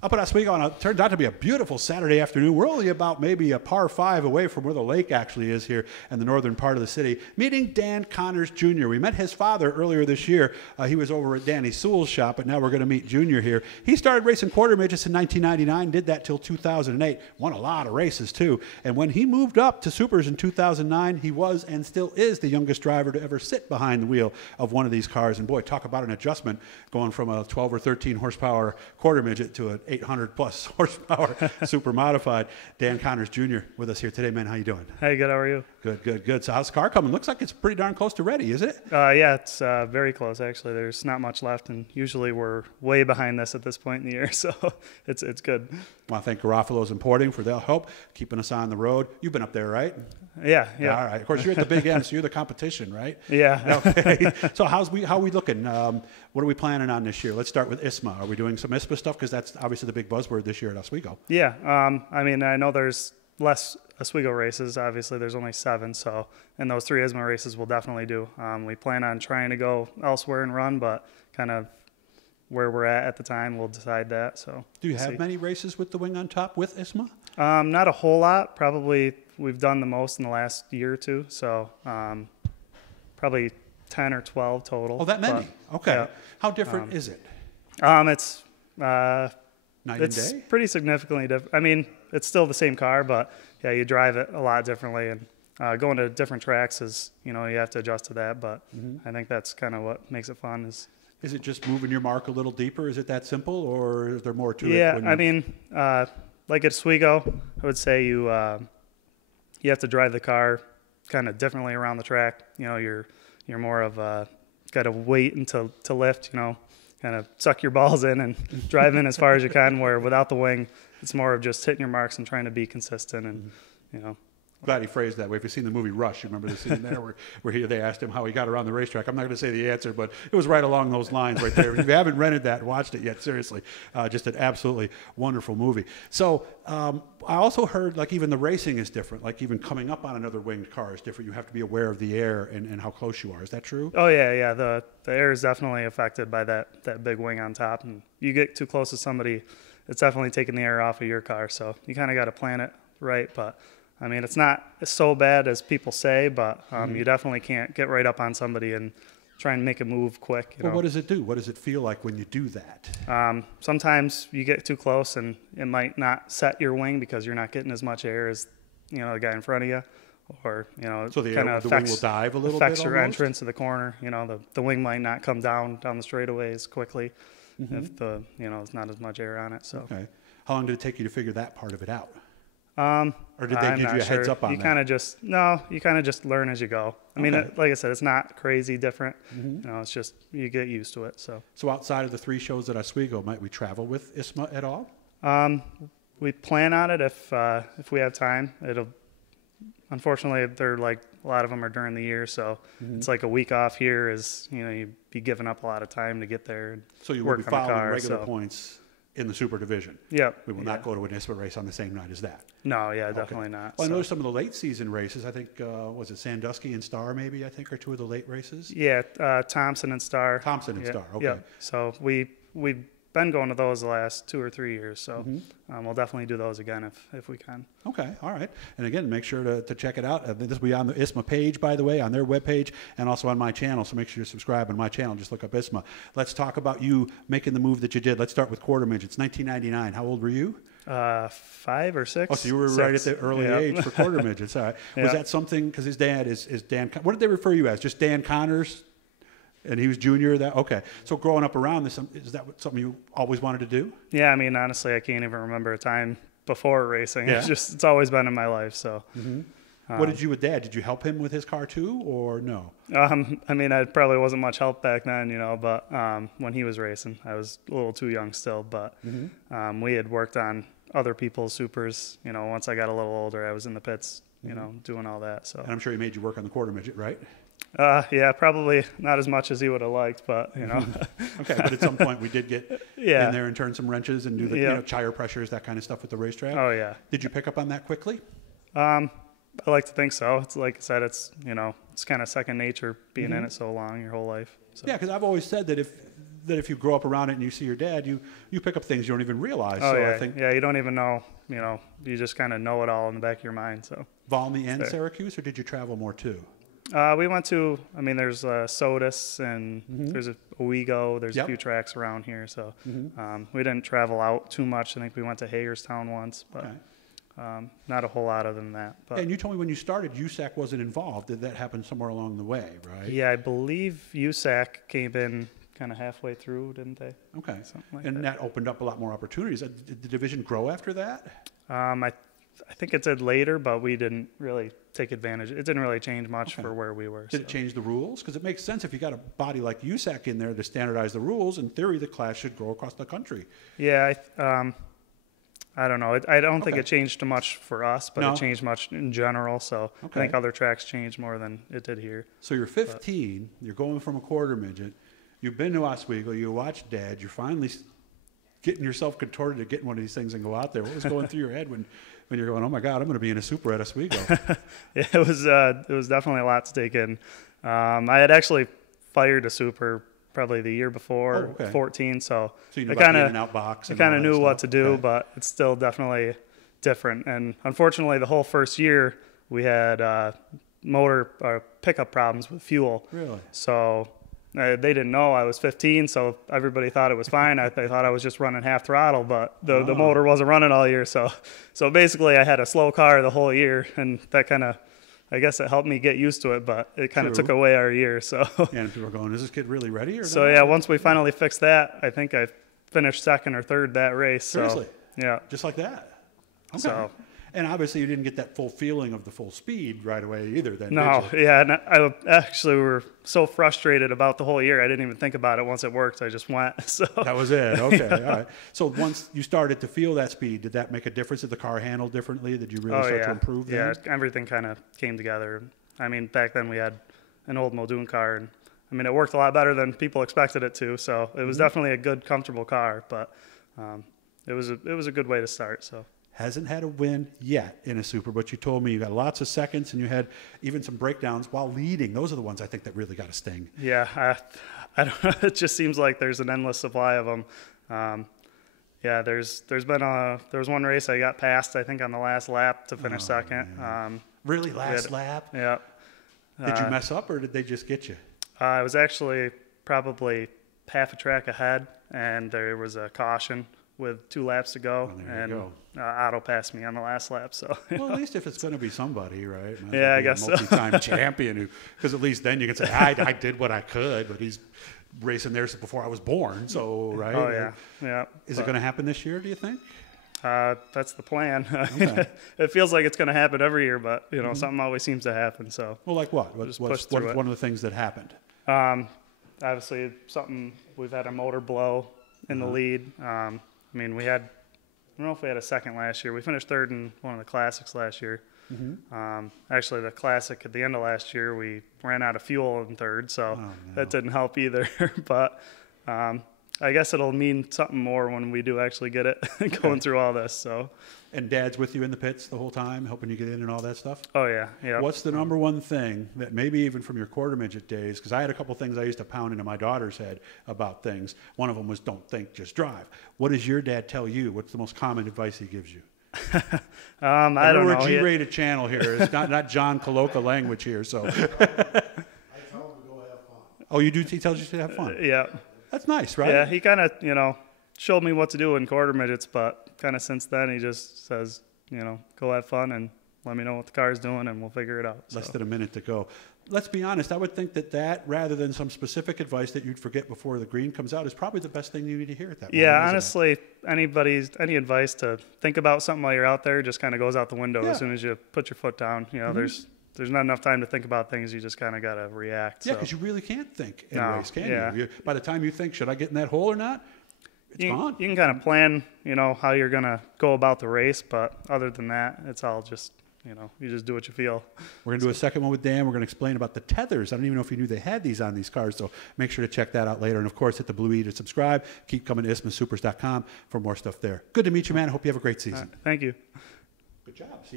Up at Oswego, and it turned out to be a beautiful Saturday afternoon. We're only about maybe a par 5 away from where the lake actually is here in the northern part of the city, meeting Dan Connors Jr. We met his father earlier this year. He was over at Danny Sewell's shop, but now we're going to meet Junior here. He started racing quarter midgets in 1999, did that till 2008, won a lot of races too. And when he moved up to supers in 2009, he was and still is the youngest driver to ever sit behind the wheel of one of these cars. And boy, talk about an adjustment going from a 12 or 13 horsepower quarter midget to an 800 plus horsepower super modified. Dan Connors Jr. with us here today, man. How you doing? Hey, good. How are you? Good, good, good. So how's the car coming? Looks like it's pretty darn close to ready, isn't it? Yeah, it's very close actually. There's not much left, and usually we're way behind this at this point in the year, so it's good. I want to thank Garofalo's Importing for their help keeping us on the road. You've been up there, right? Yeah. All right. Of course, you're at the big end, so you're the competition, right? Yeah. Okay. So how are we looking? What are we planning on this year? Let's start with ISMA. Are we doing some ISMA stuff? Because that's obviously the big buzzword this year at Oswego. Yeah. I mean, I know there's less Oswego races. Obviously, there's only 7, so and those 3 ISMA races we'll definitely do. We plan on trying to go elsewhere and run, but kind of where we're at the time, we'll decide that. So do you have many races with the wing on top with ISMA? Not a whole lot. Probably we've done the most in the last year or two. So probably 10 or 12 total. Oh, that many? But, okay. Yeah. How different is it? It's night and day? Pretty significantly different. I mean, it's still the same car, but yeah, you drive it a lot differently, and going to different tracks is, you have to adjust to that. But I think that's kind of what makes it fun. Is it just moving your mark a little deeper? Is it that simple, or is there more to it? Yeah, I mean, like at Oswego, I would say you have to drive the car kind of differently around the track. You're more of got to wait until to lift. Kind of suck your balls in and drive in as far as you can. Where without the wing, it's more of just hitting your marks and trying to be consistent. And Glad he phrased that way. If you've seen the movie Rush, you remember the scene there where they asked him how he got around the racetrack. I'm not going to say the answer, but it was right along those lines right there. If you haven't rented that, watched it yet, seriously, just an absolutely wonderful movie. So I also heard like even the racing is different. Like even coming up on another winged car is different. You have to be aware of the air and how close you are. Is that true? Oh yeah. The air is definitely affected by that big wing on top, and you get too close to somebody, it's definitely taking the air off of your car. So you kind of got to plan it right, but. I mean, it's not so bad as people say, but you definitely can't get right up on somebody and try and make a move quick. Well, what does it do? What does it feel like when you do that? Sometimes you get too close and it might not set your wing because you're not getting as much air as, the guy in front of you. Or, so the wing will dive a little bit affects your entrance to the corner. The wing might not come down the straightaway as quickly if there's not as much air on it. So. Okay. How long did it take you to figure that part of it out? Or did they give you a heads up on that? You kind of just learn as you go. I mean, like I said, it's not crazy different. It's just you get used to it. So outside of the 3 shows at Oswego, might we travel with ISMA at all? We plan on it if we have time. Unfortunately, they're like a lot of them are during the year, so it's like a week off here is you'd be giving up a lot of time to get there. And so you will be following regular points in the super division. Yep. We will not go to an ISMA race on the same night as that. No, definitely not. Well, I know some of the late season races. I think, was it Sandusky and Star maybe, I think, are 2 of the late races? Yeah, Thompson and Star. Thompson and Star, okay. Yep. So we've been going to those the last 2 or 3 years, so we'll definitely do those again if we can. Okay, all right. And again, make sure to check it out. This will be on the ISMA page, by the way, on their webpage, and also on my channel, so make sure you subscribe on my channel. Just look up ISMA. Let's talk about you making the move that you did. Let's start with quarter midgets. 1999. How old were you? 5 or 6. Oh, so you were 6. Right at the early age for quarter midgets. All right. Was that something, because his dad is Dan, what did they refer you as? Just Dan Connors? And he was junior. Okay. So growing up around this, is that something you always wanted to do? Yeah, I mean, honestly, I can't even remember a time before racing. Yeah. It's always been in my life. So, what did you with Dad? Did you help him with his car too, or no? I mean, I probably wasn't much help back then, but when he was racing, I was a little too young still. But we had worked on other people's supers. Once I got a little older, I was in the pits, doing all that. So. And I'm sure he made you work on the quarter midget, right? Yeah, probably not as much as he would have liked, but Okay, but at some point we did get in there and turn some wrenches and do the tire pressures, that kind of stuff with the racetrack. Oh yeah. Did you pick up on that quickly? I like to think so. It's like I said, it's kind of second nature being in it so long, your whole life. So. Yeah, because I've always said that if that if you grow up around it and you see your dad, you pick up things you don't even realize. Oh, so yeah. I think Yeah, you don't even know, you just kind of know it all in the back of your mind. So Valmy and Syracuse, or did you travel more too? we went to, there's Sodus and there's Oswego. There's a few tracks around here. So we didn't travel out too much. I think we went to Hagerstown once, but not a whole lot other than that. But and you told me when you started, USAC wasn't involved. Did that happen somewhere along the way, right? yeah, I believe USAC came in kind of halfway through, didn't they? Okay. Something like and that opened up a lot more opportunities. Did the division grow after that? I think it did later, but we didn't really take advantage. It didn't really change much for where we were. Did it change the rules? Because it makes sense if you got a body like USAC in there to standardize the rules. In theory, the class should grow across the country. Yeah, I don't know. I don't think it changed too much for us, but it changed much in general. So I think other tracks changed more than it did here. So you're 15. You're going from a quarter midget. You've been to Oswego. You watched Dad. You're finally getting yourself contorted to get in one of these things and go out there. What was going through your head when you're going, oh my God, I'm going to be in a super at Oswego? Yeah, it was definitely a lot to take in. I had actually fired a super probably the year before, 14. So you knew I about kind the in and out box. I kind of knew what to do, but it's still definitely different. And unfortunately, the whole first year we had motor pickup problems with fuel. Really? So they didn't know I was 15, so everybody thought it was fine. They thought I was just running half throttle, but the motor wasn't running all year. So basically, I had a slow car the whole year, and that kind of, I guess it helped me get used to it, but it kind of took away our year. So and people were going, is this kid really ready? Or so not? Yeah, once we finally fixed that, I think I finished second or third that race. Seriously? So, yeah. Just like that? Okay. So, and obviously you didn't get that full feeling of the full speed right away either then, no, did you? yeah, and I actually were so frustrated about the whole year. I didn't even think about it once it worked. I just went. So that was it. Okay, all right. So once you started to feel that speed, did that make a difference? Did the car handle differently? Did you really start to improve then? Yeah, everything kind of came together. Back then we had an old Muldoon car, and it worked a lot better than people expected it to. So it was definitely a good, comfortable car, but it was a good way to start. So. Hasn't had a win yet in a super, but you told me you got lots of seconds and you had even some breakdowns while leading. Those are the ones I think that really got a sting. Yeah, I don't know. It just seems like there's an endless supply of them. Yeah, there was one race I got passed, I think, on the last lap to finish second. Really, last lap? Yeah. Did you mess up or did they just get you? I was actually probably half a track ahead, and there was a caution with 2 laps to go, and Otto passed me on the last lap. So well, at least if it's going to be somebody, right? Yeah, I guess so. Multi-time champion, because at least then you can say, I did what I could, but he's racing there before I was born, so right? Oh yeah, yeah. Is it going to happen this year? Do you think? That's the plan. Okay. It feels like it's going to happen every year, but something always seems to happen. So well, like what? What's one of the things that happened? Obviously, we've had a motor blow in the lead. We had, I don't know if we had a second last year. We finished third in one of the classics last year. Actually, the classic at the end of last year, we ran out of fuel in third, so that didn't help either. But I guess it'll mean something more when we do actually get it going through all this. So. And Dad's with you in the pits the whole time, helping you get in and all that stuff? Oh, yeah. Yeah. What's the number one thing that maybe even from your quarter midget days, because I had a couple things I used to pound into my daughter's head about things. One of them was don't think, just drive. What does your dad tell you? What's the most common advice he gives you? I don't know. We're a G-rated channel here. It's not John Coloca language here. So. I tell him to go have fun. Oh, you do? He tells you to have fun? Yeah. That's nice, right? Yeah, he kind of, showed me what to do in quarter midgets, but kind of since then he just says, go have fun and let me know what the car's doing and we'll figure it out. Less than a minute to go. Let's be honest, I would think that rather than some specific advice that you'd forget before the green comes out is probably the best thing you need to hear at that moment. Yeah, honestly, any advice to think about something while you're out there just kind of goes out the window as soon as you put your foot down. There's not enough time to think about things. You just kind of got to react. Yeah, because you really can't think in a race, can you? By the time you think, should I get in that hole or not? It's gone. You can kind of plan, how you're going to go about the race, but other than that, it's all just, you just do what you feel. We're going to do a second one with Dan. We're going to explain about the tethers. I don't even know if you knew they had these on these cars, so make sure to check that out later. And, of course, hit the blue E to subscribe. Keep coming to isthmussupers.com for more stuff there. Good to meet you, man. I hope you have a great season. Thank you. Good job. See